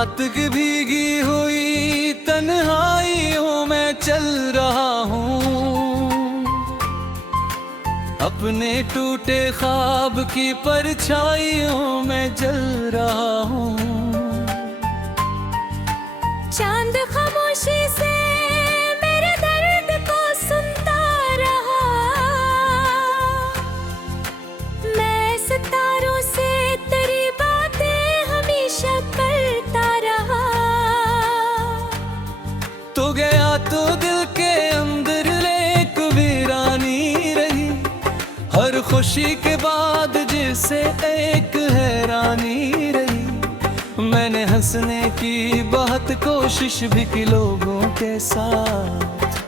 रात की भीगी हुई तन्हाइयों में चल रहा हूँ, अपने टूटे ख्वाब की परछाइयों में जल रहा हूँ। चांद खामोशी से मेरे दर्द को सुनता रहा, मैं सितारों से तेरी बातें हमेशा करता रहा। तो गया तो दिल के अंदर एक वीरानी रही, हर खुशी के बाद जिसे एक हैरानी रही। मैंने हंसने की बहुत कोशिश भी की लोगों के साथ,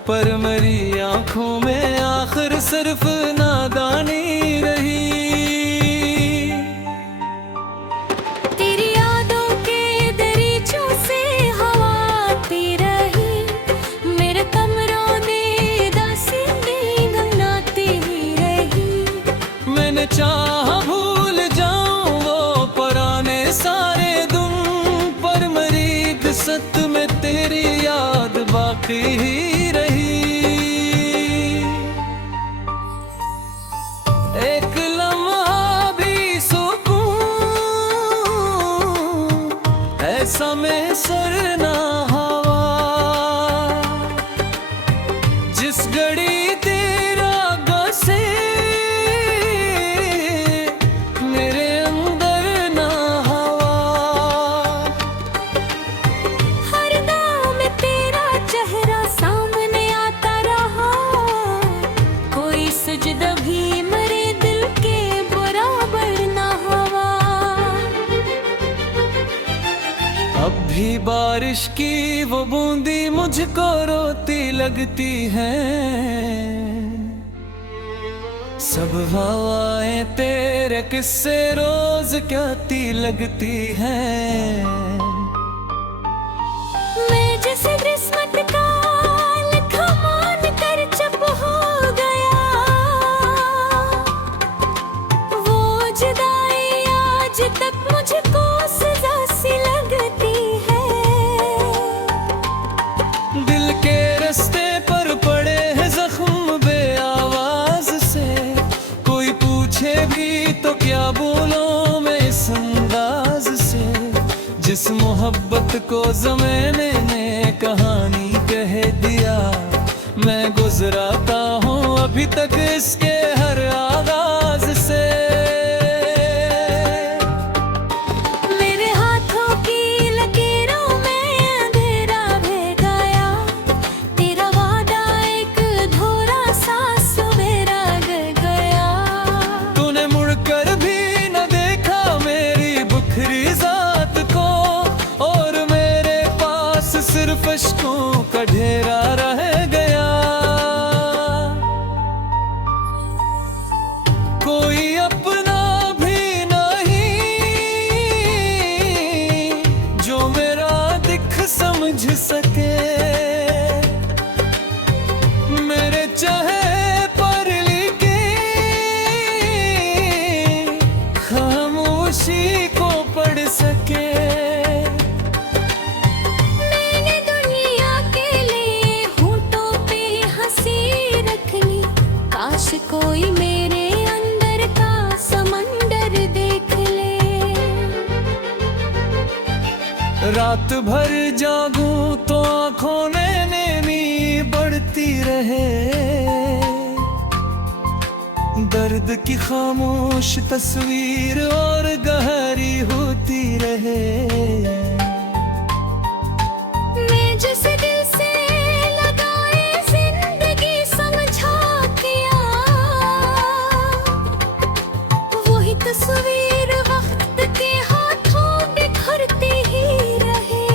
पर मेरी आंखों में आखिर सिर्फ नादानी रही। तेरी यादों के दरीचों से हवा आती रही, मेरे कमरों में दासी गंगनाती रही। मैंने चाहा भूल जाऊं वो पुराने सारे सत में तेरी याद बाकी ही रही। एक लम्हा भी सुकून ऐसा में सर ना हवा, जिस घड़ी तेरा गसे मेरे अंदर ना हवा। सजदा भी मरे दिल के बराबर ना हवा। अब भी बारिश की वो बूंदी मुझको रोती लगती है, सब हवाएं तेरे किस्से रोज कहती लगती हैं। मैं जैसे किस्मत का लिखा मान कर चुप हो गया, आज तक मुझको सजा सी लगती है। दिल के रास्ते पर पड़े हैं जख्म बे आवाज से, कोई पूछे भी तो क्या बोलूं मैं इस अंदाज से। जिस मोहब्बत को ज़माने ने कहानी कह दिया, मैं गुजराता हूँ अभी तक इसके हर आगाज से। सिर्फ अश्कों का ढेरा रह गया, कोई अपना भी नहीं जो मेरा दिख समझ सके। मेरे चाहे पर लिखे खामोशी को पढ़ सके। कोई मेरे अंदर का समंदर देख ले। रात भर जागूं तो आंखों में नैनी बढ़ती रहे, दर्द की खामोश तस्वीर और गहरी होती रहे। मैं जिसे दिल से तस्वीर वक्त के हाथों बिखरती ही रहे।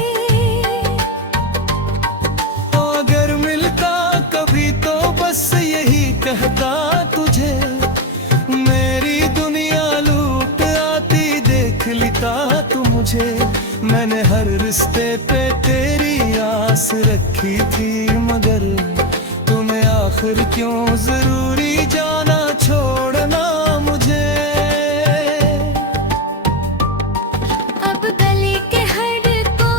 अगर मिलता कभी तो बस यही कहता तुझे, मेरी दुनिया लूट आती देख लेता तू मुझे। मैंने हर रिश्ते पे तेरी आस रखी थी, मगर तूने आखिर क्यों जरूरी जाना छोड़ना मुझे। अब गली के हर को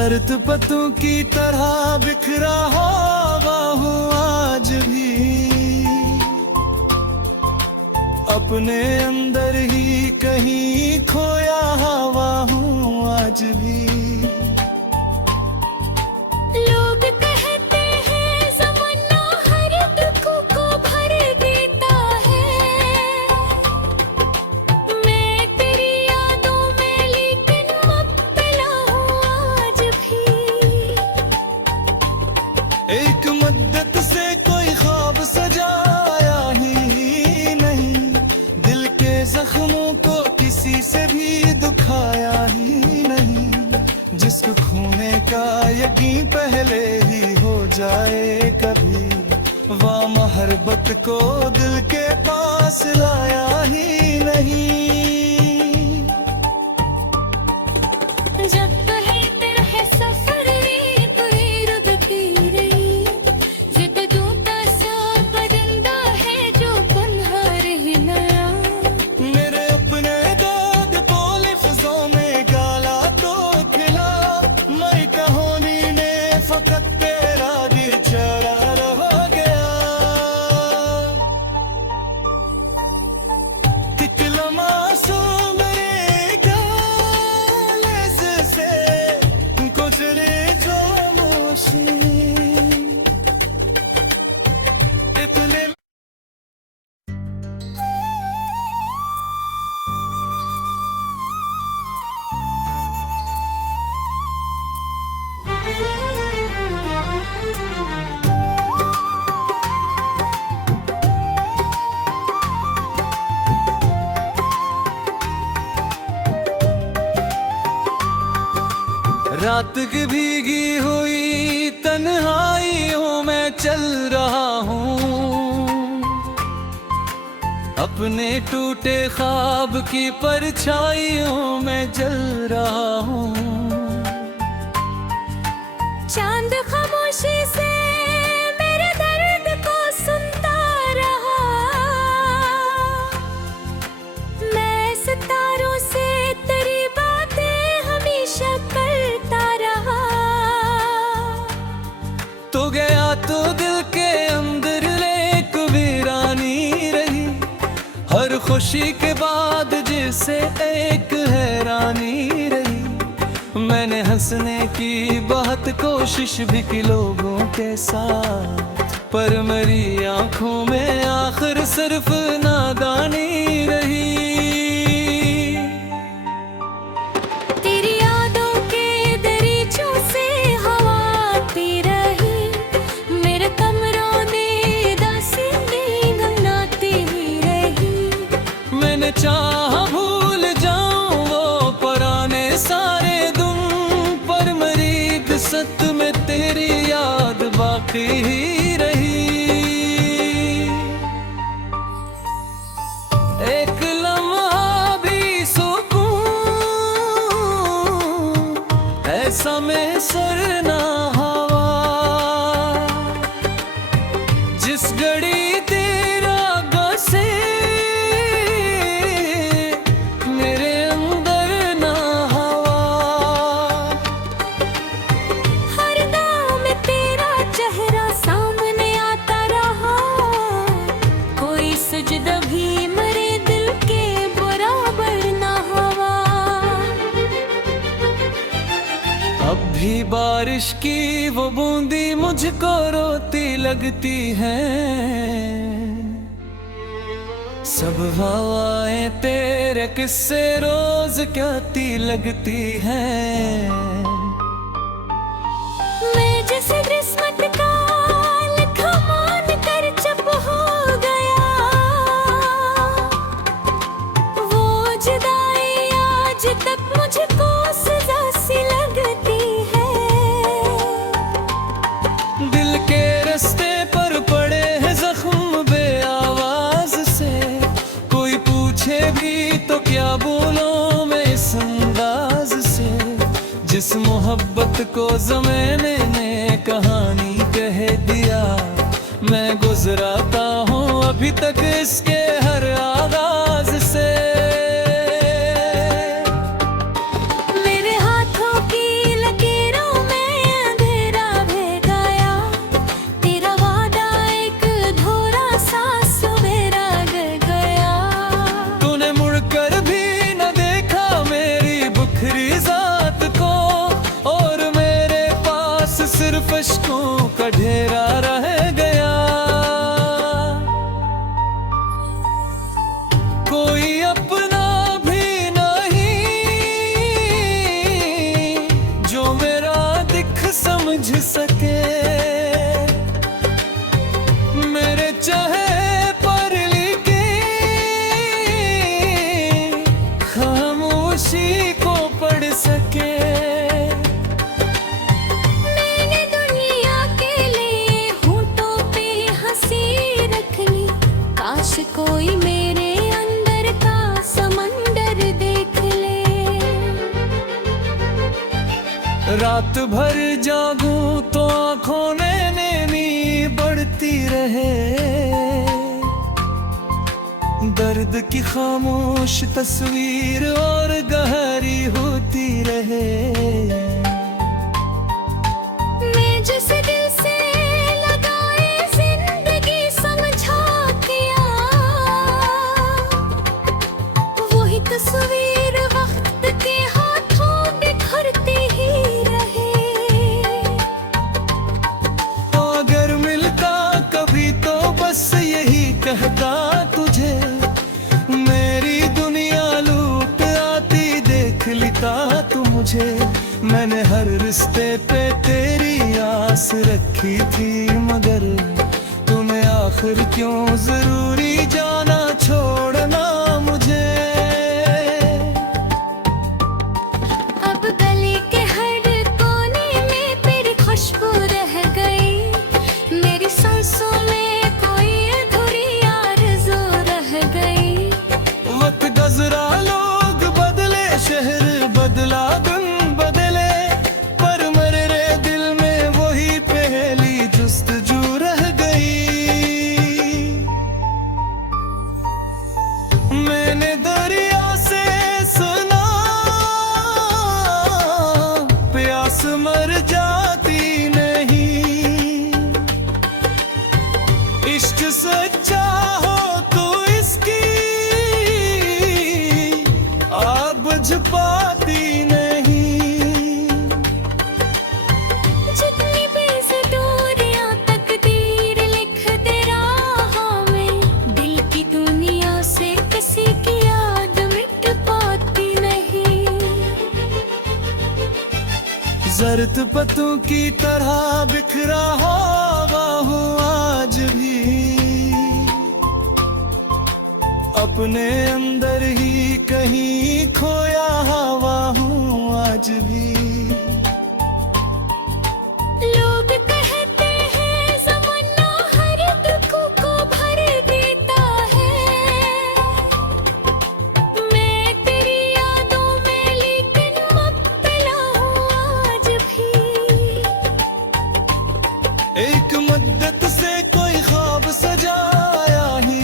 जर्द पत्तों की तरह बिखरा हुआ हूँ आज भी, अपने अंदर ही कहीं खोया हुआ हूँ आज भी। लोग कहते हैं ज़माना हर दुख को भर देता है, मैं तेरी यादों में लेकिन मुब्तला हूँ आज भी। एक मुद्दत से कोई ख्वाब सजाया ही नहीं, दिल के जख्मों को किसी से भी दुखाया ही नहीं। जिसको खोने का यकीन पहले ही हो जाए कभी, वह मोहब्बत को दिल के पास लाया ही नहीं। जब कहे दिल है सफर रे तो रुद की रही, जिद दूता सा परिंदा है जो तन्हा रह गया। मेरे अपने दर्द को लफ्ज़ों में गाला तो खिला, मैं कहानी ने फकत तेरा दिल चरा रह गया। एक लम्हा सो मेरे गालिज़ से गुजरे जो मोशी, इतने रात की भीगी हुई तन्हाइयों में चल रहा हूँ, अपने टूटे ख्वाब की परछाइयों में जल रहा हूँ। चांद खामोशी से मेरे दर्द को सुनता रहा, मैं सितारों से तेरी बातें हमेशा करता रहा। तो गया तो दिल के अंदर एक वीरानी रही, हर खुशी के बाद जिसे एक हैरानी रही। मैंने हंसने की बहुत कोशिश भी की लोगों के साथ, पर मेरी आंखों में आखिर सिर्फ नादानी रही। तेरी यादों के दरीचों से हवा आती रही, मेरे कमरों ने दासी नींद नाती रही। मैंने चाहा भूल जाऊं वो पुराने सारे दिन, पर मेरी किस्मत में तेरी याद बाकी ही रही। एक लम्हा भी सुकून ऐसा में सर ना हवा, जिस घड़ी तेरा गसे मेरे अंदर ना हवा। हर दाम में तेरा चेहरा सामने आता रहा, कोई सजदा भी मेरे दिल के बराबर ना हुआ। अब भी बारिश की वो बूंदी मुझको रोती लगती है, सब हवाएं तेरे किस्से रोज कहती लगती हैं। मैं जैसे किस्मत का लिखा मान कर चुप हो गया, वो जुदाई आज तक मुझको सजा सी लगती है। दिल के रास्ते पर पड़े हैं जख्म बे आवाज से, कोई पूछे भी तो क्या बोलूं मैं इस अंदाज से। जिस मोहब्बत को ज़माने ने कहानी कह दिया, मैं गुजराता हूँ अभी तक इसके हर आगाज से। मेरे हाथों की लकीरों कोई मेरे अंदर का समंदर देख ले। रात भर जागूं तो आंखों में नैनी बढ़ती रहे, दर्द की खामोश तस्वीर और गहरी होती रहे। मैं जिस दिल से लगाए जिंदगी समझा किया, वही तस्वीर वक्त के हाथों बिखरती ही रहे। अगर मिलता कभी तो बस यही कहता तुझे, मेरी दुनिया लूट आती देख लेता तू मुझे। मैंने हर रिश्ते पे तेरी आस रखी थी, मगर तूने आखिर क्यों जरूरी जाना छोड़ना मुझे। अब गली के हर कोने में तेरी खुशबू रह गई, मेरी सांसों में कोई अधूरी आरज़ू रह गई। वक्त गुजरा, लोग बदले, शहर बदला, दिन बदले, पर मेरे दिल में वही पहली जुस्तजू रह गई। मैंने दरिया से सुना प्यास मर जाती नहीं, इश्क सच्चा हो तो इसकी आग बुझ पाती नहीं। जितनी बेसदूरियां तकदीर लिख दे राहों में, दिल की दुनिया से किसी की याद मिट पाती नहीं। जर्द पत्तों की तरह बिखरा हुआ हूँ आज भी, अपने अंदर ही कहीं खोया हवा हूँ आज भी। लोग कहते हैं ज़माना हर दुख को भर देता है, मैं तेरी यादों में लेकिन मुब्तला हूँ आज भी। एक मुद्दत से कोई ख्वाब सजाया ही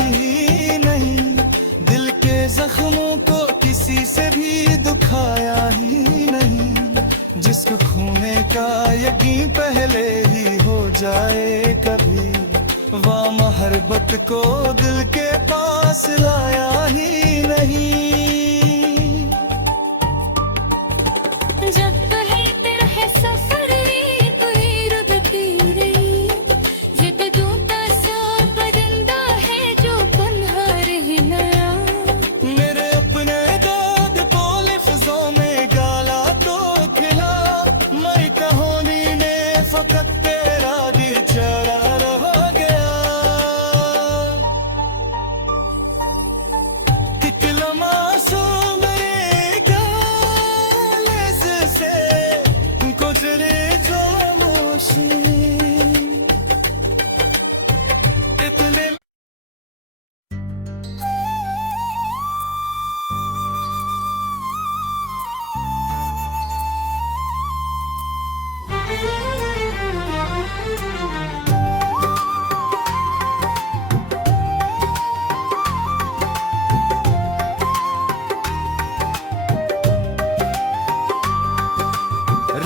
नहीं, दिल के जख्मों को किसी से भी दुखाया ही नहीं। जिसको खोने का यकीन पहले ही हो जाए कभी, वह मोहब्बत को दिल के पास लाया ही नहीं। जब कहे तेरा है सफर तो ही रुदती रही, जिद जूता सा परिंदा है जो पन्हा रह नया। मेरे अपने दर्द को लफ्ज़ों में गाला तो खिला, मैं कहानी ने फकत तेरा दिल चरा रह गया। एक लम्हा मेरे ख्याल से गुजरे खामोशी, इतने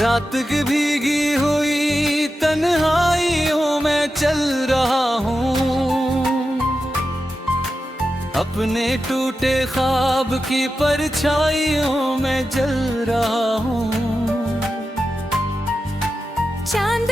रात की भीगी हुई तन्हाइयों में चल रहा हूँ, अपने टूटे ख्वाब की परछाइयों में जल रहा हूँ। चांद